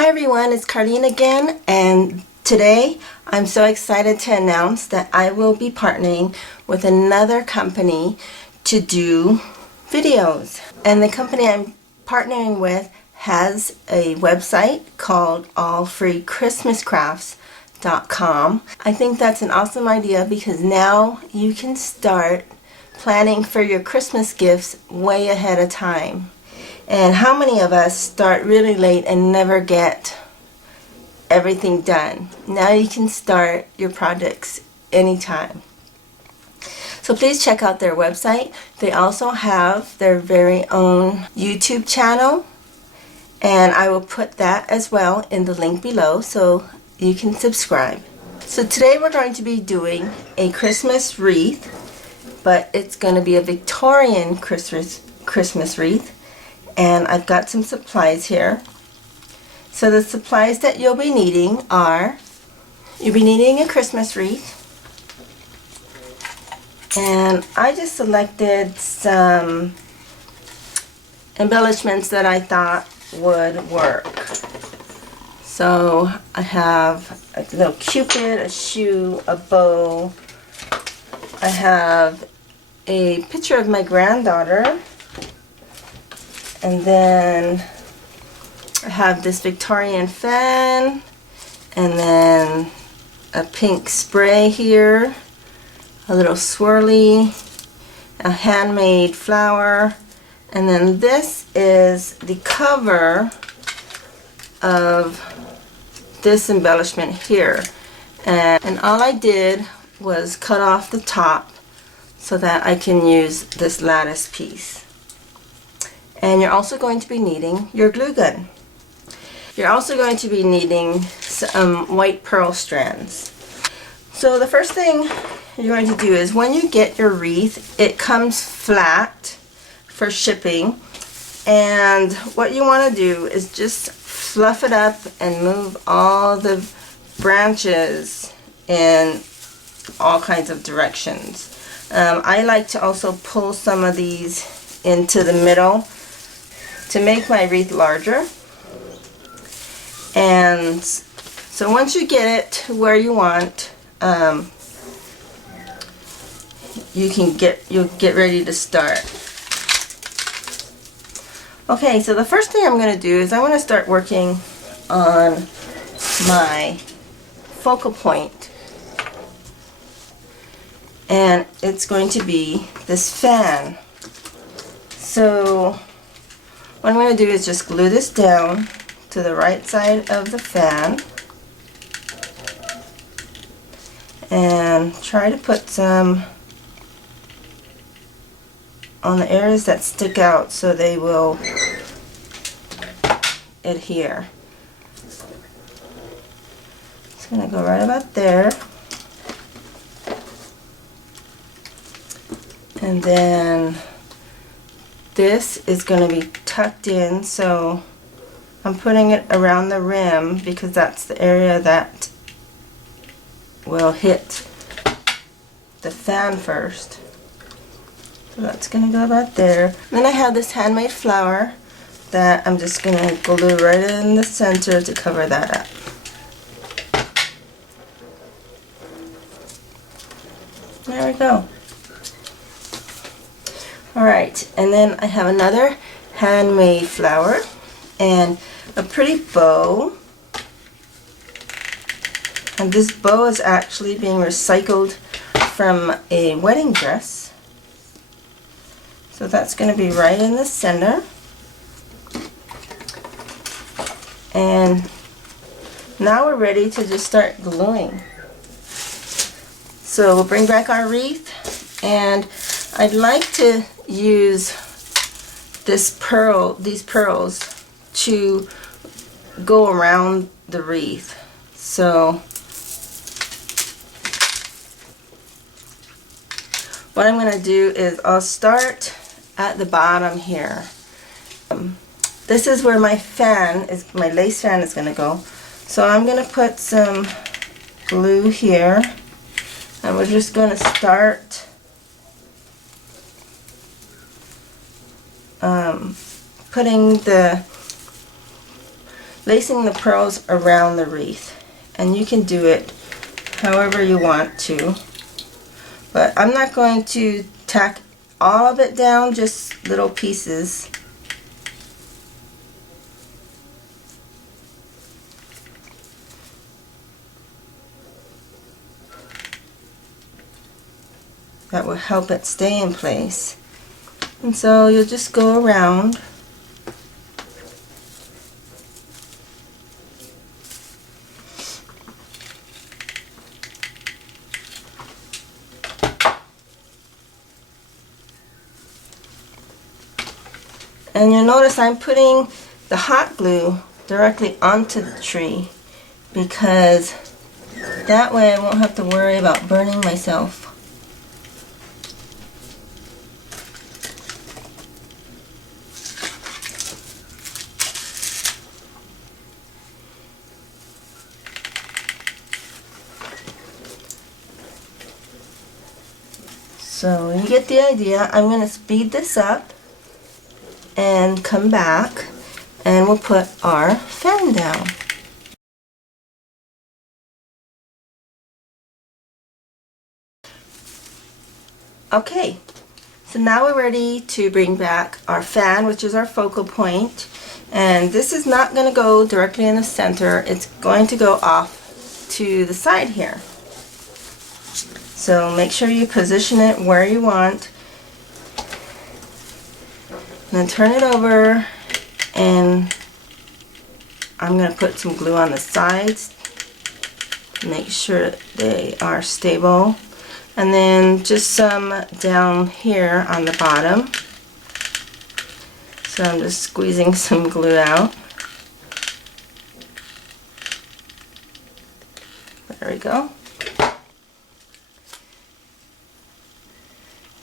Hi everyone, it's Carlene again, and today I'm so excited to announce that I will be partnering with another company to do videos. And the company I'm partnering with has a website called AllFreeChristmasCrafts.com. I think that's an awesome idea because now you can start planning for your Christmas gifts way ahead of time. And how many of us start really late and never get everything done? Now you can start your projects anytime. So please check out their website. They also have their very own YouTube channel, and I will put that as well in the link below so you can subscribe. So today we're going to be doing a Christmas wreath, but it's going to be a Victorian Christmas wreath. And I've got some supplies here. So the supplies that you'll be needing are, you'll be needing a Christmas wreath. And I just selected some embellishments that I thought would work. So I have a little cupid, a shoe, a bow. I have a picture of my granddaughter. And then I have this Victorian fan, and then a pink spray here, a little swirly, a handmade flower, and then this is the cover of this embellishment here. And all I did was cut off the top so that I can use this lattice piece. And you're also going to be needing your glue gun. You're also going to be needing some white pearl strands. So the first thing you're going to do is when you get your wreath, it comes flat for shipping. And what you want to do is just fluff it up and move all the branches in all kinds of directions. I like to also pull some of these into the middle to make my wreath larger. And so once you get it to where you want, you'll get ready to start. Okay, so the first thing I'm going to do is I want to start working on my focal point, and it's going to be this fan. So what I'm going to do is just glue this down to the right side of the fan and try to put some on the areas that stick out so they will adhere. It's going to go right about there, and then this is going to be tucked in, so I'm putting it around the rim because that's the area that will hit the fan first. So that's going to go about there. Then I have this handmade flower that I'm just going to glue right in the center to cover that up. There we go. Alright, and then I have another handmade flower and a pretty bow. And this bow is actually being recycled from a wedding dress. So that's going to be right in the center. And now we're ready to just start gluing. So we'll bring back our wreath, and I'd like to use these pearls to go around the wreath. So what I'm going to do is I'll start at the bottom here. This is where my lace fan is going to go. So I'm going to put some glue here, and we're just going to start putting the placing the pearls around the wreath. And you can do it however you want to. But I'm not going to tack all of it down, just little pieces. That will help it stay in place. And so you'll just go around. And you'll notice I'm putting the hot glue directly onto the tree because that way I won't have to worry about burning myself. So you get the idea. I'm going to speed this up and come back and we'll put our fan down. Okay, so now we're ready to bring back our fan, which is our focal point. And this is not going to go directly in the center. It's going to go off to the side here. So make sure you position it where you want. And then turn it over, and I'm going to put some glue on the sides to make sure they are stable. And then just some down here on the bottom. So I'm just squeezing some glue out. There we go.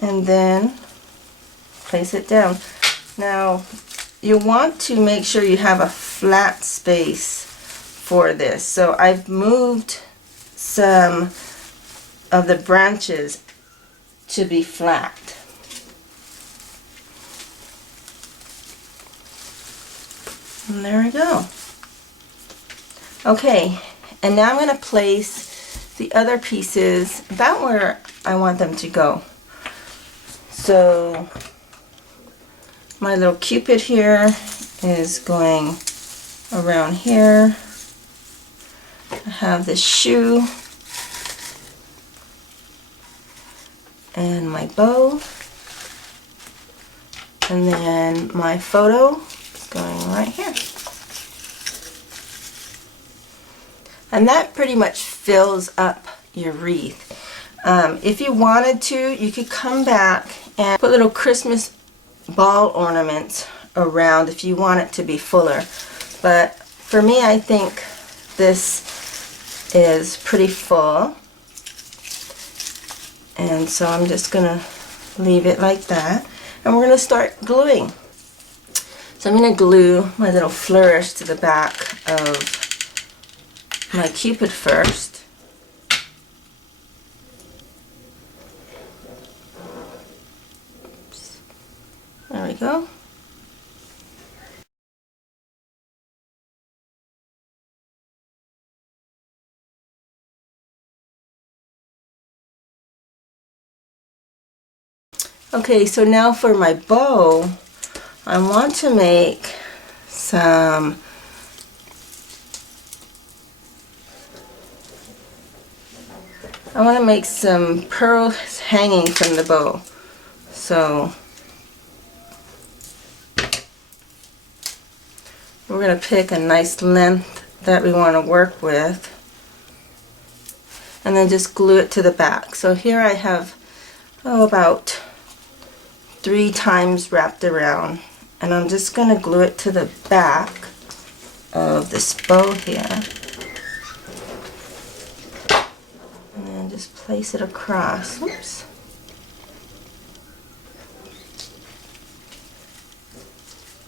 And then place it down. Now you want to make sure you have a flat space for this. So I've moved some of the branches to be flat. And there we go. Okay, and now I'm going to place the other pieces about where I want them to go. So my little Cupid here is going around here. I have this shoe and my bow, and then my photo is going right here. And that pretty much fills up your wreath. If you wanted to, you could come back and put little Christmas ball ornaments around if you want it to be fuller. But for me, I think this is pretty full. And so I'm just going to leave it like that. And we're going to start gluing. So I'm going to glue my little flourish to the back of my Cupid first. Oops. There we go. Okay, so now for my bow, I want to make some pearls hanging from the bow. So we're going to pick a nice length that we want to work with and then just glue it to the back. So here I have about 3 times wrapped around, and I'm just going to glue it to the back of this bow here. And then just place it across. Oops.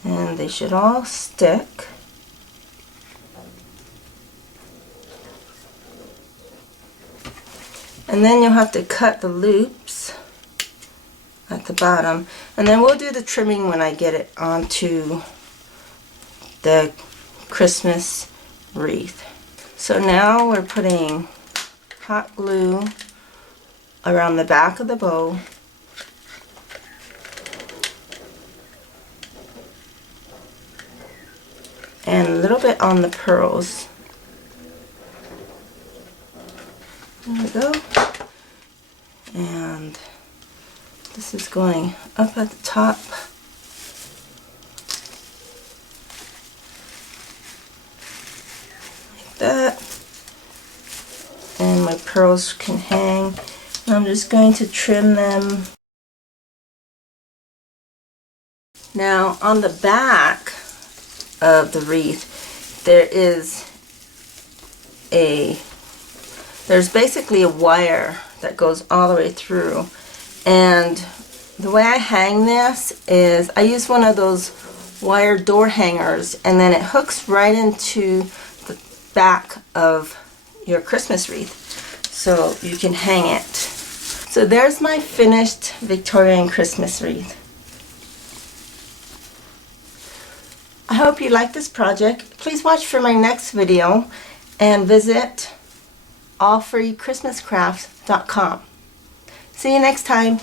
And they should all stick. And then you'll have to cut the loops at the bottom, and then we'll do the trimming when I get it onto the Christmas wreath. So now we're putting hot glue around the back of the bow. And a little bit on the pearls. There we go. And this is going up at the top. Like that. And my pearls can hang. And I'm just going to trim them. Now on the back of the wreath, there's basically a wire that goes all the way through, and the way I hang this is I use one of those wire door hangers, and then it hooks right into the back of your Christmas wreath so you can hang it. So there's my finished Victorian Christmas wreath. I hope you like this project. Please watch for my next video and visit AllFreeChristmasCrafts.com. See you next time.